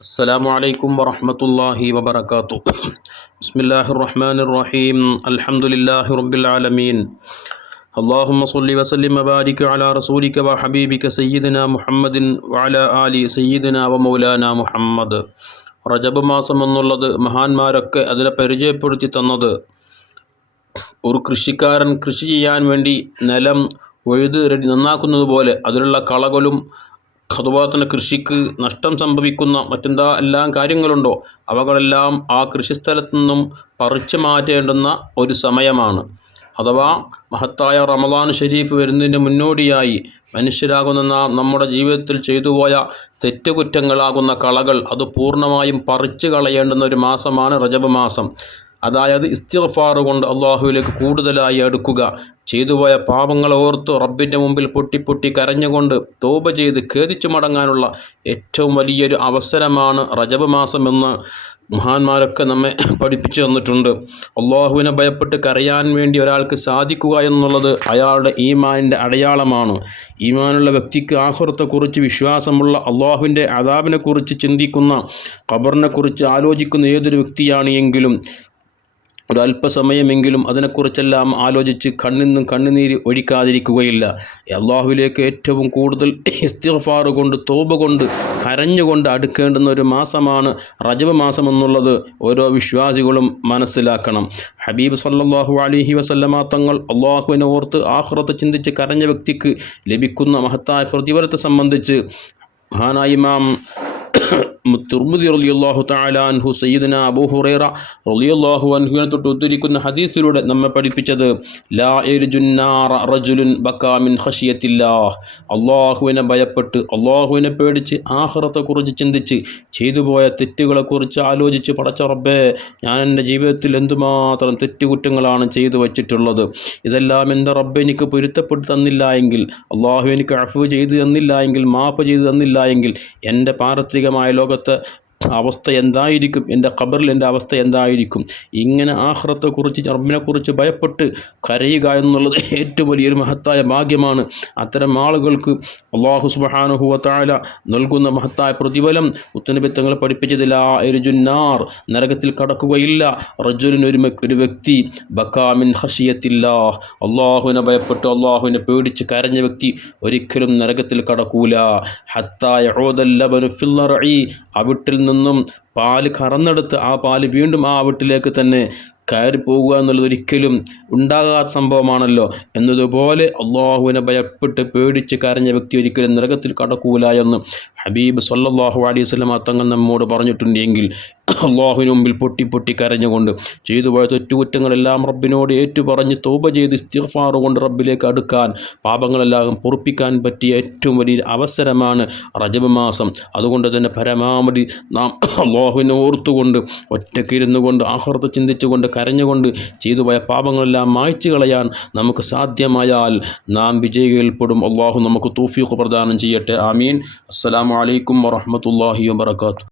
السلام عليكم ورحمة الله وبركاته بسم الله الرحمن الرحيم الحمد لله رب العالمين اللهم صل وسلم وبارك على رسولك وحبيبك سيدنا محمد وعلى آل سيدنا ومولانا محمد റജബ് മാസം എന്നുള്ളത് മഹാന്മാരൊക്കെ അതിനെ പരിചയപ്പെടുത്തി തന്നത് ഒരു കൃഷിക്കാരൻ കൃഷി ചെയ്യാൻ വേണ്ടി നിലം ഉഴുത് നന്നാക്കുന്നത് പോലെ അതിലുള്ള കളകളും അതുപോലെ തന്നെ കൃഷിക്ക് നഷ്ടം സംഭവിക്കുന്ന എല്ലാം കാര്യങ്ങളുണ്ടോ അവകളെല്ലാം ആ കൃഷിസ്ഥലത്തു നിന്നും പറിച്ചു മാറ്റേണ്ടുന്ന ഒരു സമയമാണ്. അഥവാ മഹത്തായ റമദാൻ ഷരീഫ് വരുന്നതിന് മുന്നോടിയായി മനുഷ്യരാകുന്ന നമ്മുടെ ജീവിതത്തിൽ ചെയ്തുപോയ തെറ്റുകുറ്റങ്ങളാകുന്ന കളകൾ അത് പൂർണ്ണമായും പറിച്ചു കളയേണ്ടുന്ന ഒരു മാസമാണ് റജബ് മാസം. അതായത് ഇസ്തിഗ്ഫാർ കൊണ്ട് അള്ളാഹുവിലേക്ക് കൂടുതലായി അടുക്കുക, ചെയ്തുപോയ പാപങ്ങൾ ഓർത്ത് റബ്ബിൻ്റെ മുമ്പിൽ പൊട്ടി കരഞ്ഞുകൊണ്ട് തൗബ ചെയ്ത് ഖേദിച്ചു മടങ്ങാനുള്ള ഏറ്റവും വലിയൊരു അവസരമാണ് റജബ് മാസം എന്ന് മഹാന്മാരൊക്കെ നമ്മെ പഠിപ്പിച്ചു തന്നിട്ടുണ്ട്. അള്ളാഹുവിനെ ഭയപ്പെട്ട് കരയാൻ വേണ്ടി ഒരാൾക്ക് സാധിക്കുക എന്നുള്ളത് അയാളുടെ ഈമാനിൻ്റെ അടയാളമാണ്. ഈമാനുള്ള വ്യക്തിക്ക് ആഖിറത്തെക്കുറിച്ച് വിശ്വാസമുള്ള, അള്ളാഹുവിൻ്റെ അദാബിനെക്കുറിച്ച് ചിന്തിക്കുന്ന, ഖബറിനെക്കുറിച്ച് ആലോചിക്കുന്ന ഏതൊരു വ്യക്തിയാണ് എങ്കിലും ഒരല്പസമയമെങ്കിലും അതിനെക്കുറിച്ചെല്ലാം ആലോചിച്ച് കണ്ണിന്നും കണ്ണുനീര് ഒഴിക്കാതിരിക്കുകയില്ല. അള്ളാഹുവിലേക്ക് ഏറ്റവും കൂടുതൽ ഇസ്തിഗ്ഫാർ കൊണ്ട് തൗബ കൊണ്ട് കരഞ്ഞുകൊണ്ട് അടുക്കേണ്ടുന്ന ഒരു മാസമാണ് റജബ് മാസം എന്നുള്ളത് ഓരോ വിശ്വാസികളും മനസ്സിലാക്കണം. ഹബീബ് സല്ലല്ലാഹു അലൈഹി വസല്ലമ തങ്ങൾ അള്ളാഹുവിനെ ഓർത്ത് ആഖിറത്ത് ചിന്തിച്ച് കരഞ്ഞ വ്യക്തിക്ക് ലഭിക്കുന്ന മഹത്തായ പ്രതിഫലത്തെ സംബന്ധിച്ച് മഹാനായ ഇമാം തുർമുദി റളിയല്ലാഹു തആല അൻഹു സയ്യിദന അബൂ ഹുറൈറ റളിയല്ലാഹു അൻഹുവിനെ തൊട്ട് ഉദ്ധരിക്കുന്ന ഹദീസിലൂടെ നമ്മെ പഠിപ്പിച്ചത് ലാ യർജുന്നാറ റജുലുൻ ബക്കാ മിൻ ഖശിയത്തില്ലാഹ്, അള്ളാഹുവിനെ ഭയപ്പെട്ട് അള്ളാഹുവിനെ പേടിച്ച് ആഖിറത്തെക്കുറിച്ച് ചിന്തിച്ച് ചെയ്തുപോയ തെറ്റുകളെക്കുറിച്ച് ആലോചിച്ച് പടച്ച റബ്ബേ, ഞാൻ എൻ്റെ ജീവിതത്തിൽ എന്തുമാത്രം തെറ്റുകുറ്റങ്ങളാണ് ചെയ്തു വച്ചിട്ടുള്ളത്, ഇതെല്ലാം എൻ്റെ റബ്ബ് എനിക്ക് പൊരുത്തപ്പെട്ട് തന്നില്ല എങ്കിൽ, അള്ളാഹു എനിക്ക് അഫ്വ് ചെയ്ത് തന്നില്ല എങ്കിൽ, മാപ്പ് ചെയ്ത് തന്നില്ല എങ്കിൽ എൻ്റെ പാരത്രികമായ ലോകത്തെ അവസ്ഥ എന്തായിരിക്കും, എൻ്റെ ഖബറിൽ എൻ്റെ അവസ്ഥ എന്തായിരിക്കും. ഇങ്ങനെ ആഖിറത്തെക്കുറിച്ച് റബ്ബിനെക്കുറിച്ച് ഭയപ്പെട്ട് കരയുക എന്നുള്ളത് ഏറ്റവും വലിയൊരു മഹത്തായ ഭാഗ്യമാണ്. അത്തരം ആളുകൾക്ക് അല്ലാഹു സുബ്ഹാനഹു വ തആല നൽകുന്ന മഹത്തായ പ്രതിഫലം മുത്തുനബി തങ്ങൾ പഠിപ്പിച്ചത് ലാ യർജുന്നാർ, നരകത്തിൽ കടക്കുകയില്ല. റജുലുൻ, ഒരു വ്യക്തി, ബക്കാ മിൻ ഖശിയത്തില്ലാഹ്, അള്ളാഹുവിനെ ഭയപ്പെട്ട് അള്ളാഹുവിനെ പേടിച്ച് കരഞ്ഞ വ്യക്തി ഒരിക്കലും നരകത്തിൽ കടക്കൂല. ഹത്താ യഊദൽ ലബനു ഫിൽ റഈ, അവിട്ടിൽ നിന്നും പാല് കറന്നെടുത്ത് ആ പാല് വീണ്ടും ആ വീട്ടിലേക്ക് തന്നെ കയറി പോകുക എന്നുള്ളത് ഒരിക്കലും ഉണ്ടാകാത്ത സംഭവമാണല്ലോ. എന്നതുപോലെ അള്ളാഹുവിനെ ഭയപ്പെട്ട് പേടിച്ച് കരഞ്ഞ വ്യക്തി ഒരിക്കലും നരകത്തിൽ കടക്കൂല എന്ന് ഹബീബ് സല്ലല്ലാഹു അലൈഹി വസല്ലം തങ്ങൾ നമ്മോട് പറഞ്ഞിട്ടുണ്ടെങ്കിൽ അള്ളാഹുവിന് മുമ്പിൽ പൊട്ടി കരഞ്ഞുകൊണ്ട് ചെയ്തുപോയ തെറ്റുകുറ്റങ്ങളെല്ലാം റബ്ബിനോട് ഏറ്റുപറഞ്ഞ് തൗബ ചെയ്ത് ഇസ്തിഗ്ഫാർ കൊണ്ട് റബ്ബിലേക്ക് അടുക്കാൻ, പാപങ്ങളെല്ലാം പൊറുപ്പിക്കാൻ പറ്റിയ ഏറ്റവും വലിയ അവസരമാണ് റജബ് മാസം. അതുകൊണ്ട് തന്നെ പരമാവധി നാം അള്ളാഹുവിനെ ഓർത്തുകൊണ്ട് ഒറ്റയ്ക്കിരുന്നു കൊണ്ട് ആഖിറത്ത് ചിന്തിച്ചുകൊണ്ട് കരഞ്ഞുകൊണ്ട് ചെയ്തുപോയ പാപങ്ങളെല്ലാം മായ്ച്ചു കളയാൻ നമുക്ക് സാധ്യമായാൽ നാം വിജയികൾപ്പെടും. അള്ളാഹു നമുക്ക് തൗഫീഖ് പ്രദാനം ചെയ്യട്ടെ. ആമീൻ. അസ്സലാമു അലൈക്കും വറഹ്മത്തുള്ളാഹി വബറകാതുഹു.